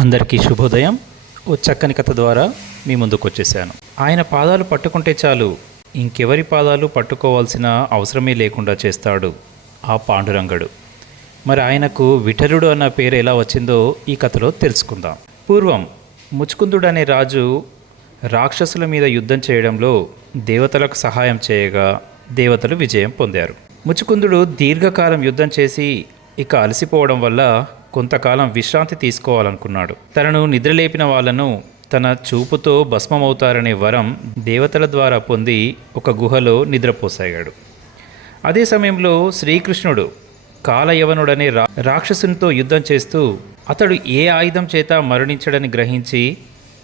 అందరికీ శుభోదయం. ఓ చక్కని కథ ద్వారా మీ ముందుకు వచ్చేసాను. ఆయన పాదాలు పట్టుకుంటే చాలు. ఇంకెవరి పాదాలు పట్టుకోవాల్సిన అవసరమే లేకుండా చేస్తాడు ఆ పాండురంగడు. మరి ఆయనకు విఠలుడు అన్న పేరు ఎలా వచ్చిందో ఈ కథలో తెలుసుకుందాం. పూర్వం ముచుకుందుడు అనే రాజు రాక్షసుల మీద యుద్ధం చేయడంలో దేవతలకు సహాయం చేయగా దేవతలు విజయం పొందారు. ముచుకుందుడు దీర్ఘకాలం యుద్ధం చేసి ఇక అలసిపోవడం వల్ల కొంతకాలం విశ్రాంతి తీసుకోవాలనుకున్నాడు. తనను నిద్రలేపిన వాళ్ళను తన చూపుతో భస్మమవుతారనే వరం దేవతల ద్వారా పొంది ఒక గుహలో నిద్రపోసాగాడు. అదే సమయంలో శ్రీకృష్ణుడు కాలయవనుడనే రా రాక్షసునితో యుద్ధం చేస్తూ అతడు ఏ ఆయుధం చేత మరణించడని గ్రహించి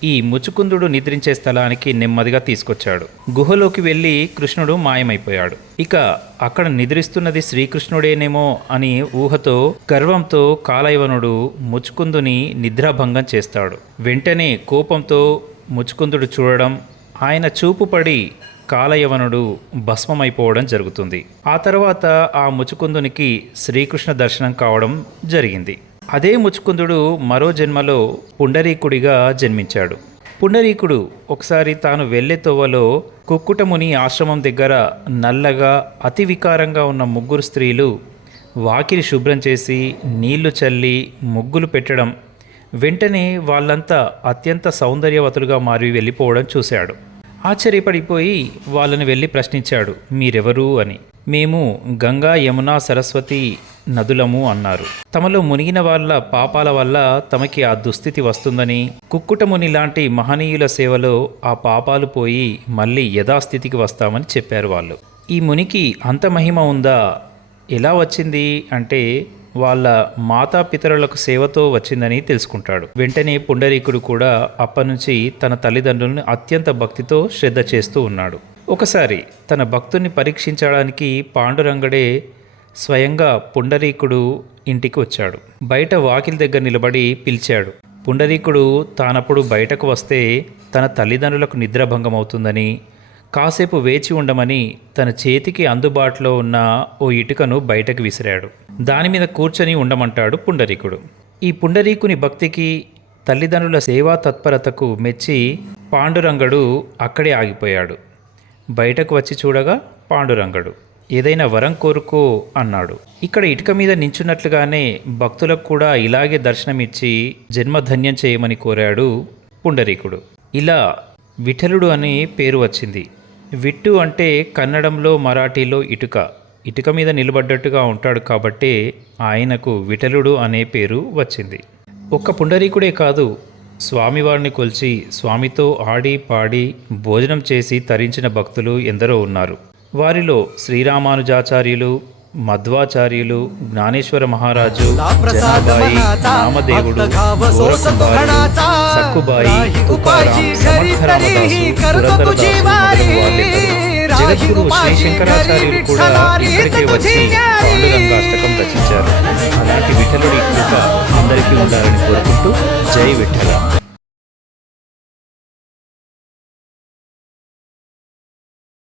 ఈ ముచుకుందుడు నిద్రించే స్థలానికి నెమ్మదిగా తీసుకొచ్చాడు. గుహలోకి వెళ్ళి కృష్ణుడు మాయమైపోయాడు. ఇక అక్కడ నిద్రిస్తున్నది శ్రీకృష్ణుడేనేమో అని ఊహతో గర్వంతో కాలయవనుడు ముచుకుందుని నిద్రాభంగం చేస్తాడు. వెంటనే కోపంతో ముచుకుందుడు చూడడం ఆయన చూపు పడి కాలయవనుడు భస్మమైపోవడం జరుగుతుంది. ఆ తర్వాత ఆ ముచుకుందునికి శ్రీకృష్ణ దర్శనం కావడం జరిగింది. అదే ముచుకుందుడు మరో జన్మలో పుండరీకుడిగా జన్మించాడు. పుండరీకుడు ఒకసారి తాను వెళ్ళే తోవలో కుక్కుటముని ఆశ్రమం దగ్గర నల్లగా అతి వికారంగా ఉన్న ముగ్గురు స్త్రీలు వాకిలి శుభ్రం చేసి నీళ్ళు చల్లి ముగ్గులు పెట్టడం వెంటనే వాళ్ళంతా అత్యంత సౌందర్యవతులుగా మారి వెళ్ళిపోవడం చూశాడు. ఆశ్చర్యపడిపోయి వాళ్ళని వెళ్ళి ప్రశ్నించాడు మీరెవరు? అని. మేము గంగా యమున సరస్వతి నదులము అన్నారు. తమలో మునిగిన వాళ్ళ పాపాల వల్ల తమకి ఆ దుస్థితి వస్తుందని కుక్కుటముని లాంటి మహనీయుల సేవలో ఆ పాపాలు పోయి మళ్ళీ యథాస్థితికి వస్తామని చెప్పారు వాళ్ళు. ఈ మునికి అంత మహిమ ఉందా? ఎలా వచ్చింది? అంటే వాళ్ళ మాతాపితరులకు సేవతో వచ్చిందని తెలుసుకుంటాడు. వెంటనే పుండరీకుడు కూడా అప్పనుంచి తన తల్లిదండ్రులను అత్యంత భక్తితో శ్రద్ధ చేస్తూ ఉన్నాడు. ఒకసారి తన భక్తుని పరీక్షించడానికి పాండురంగడే స్వయంగా పుండరీకుడు ఇంటికి వచ్చాడు. బయట వాకిలి దగ్గర నిలబడి పిలిచాడు. పుండరీకుడు తానప్పుడు బయటకు వస్తే తన తల్లిదండ్రులకు నిద్రభంగం అవుతుందని కాసేపు వేచి ఉండమని తన చేతికి అందుబాటులో ఉన్న ఓ ఇటుకను బయటకు విసిరాడు. దాని మీద కూర్చొని ఉండమంటాడు పుండరీకుడు. ఈ పుండరీకుని భక్తికి తల్లిదండ్రుల సేవా తత్పరతకు మెచ్చి పాండురంగడు అక్కడే ఆగిపోయాడు. బయటకు వచ్చి చూడగా పాండురంగడు. ఏదైనా వరం కోరుకో అన్నాడు. ఇక్కడ ఇటుక మీద నించున్నట్లుగానే భక్తులకు కూడా ఇలాగే దర్శనమిచ్చి జన్మధన్యం చేయమని కోరాడు పుండరీకుడు. ఇలా విఠలుడు అని పేరు వచ్చింది. విట్టు అంటే కన్నడంలో మరాఠీలో ఇటుక. ఇటుక మీద నిలబడ్డట్టుగా ఉంటాడు కాబట్టే ఆయనకు విఠలుడు అనే పేరు వచ్చింది. ఒక్క పుండరీకుడే కాదు స్వామివారిని కొలిచి స్వామితో ఆడి పాడి భోజనం చేసి తరించిన భక్తులు ఎందరో ఉన్నారు. వారిలో శ్రీరామానుజాచార్యులు మధ్వాచార్యులు జ్ఞానేశ్వర మహారాజు జనాబాయి గోరఖుబాయి, సక్కుబాయి జగద్గురు శ్రీ శంకరాచార్యులు కూడా ఇక్కడికే వచ్చి పాండురంగాష్టకం రచించారు. అలాంటి విఠలుడి కృప అందరికీ ఉండాలని కోరుకుంటూ జై విఠల.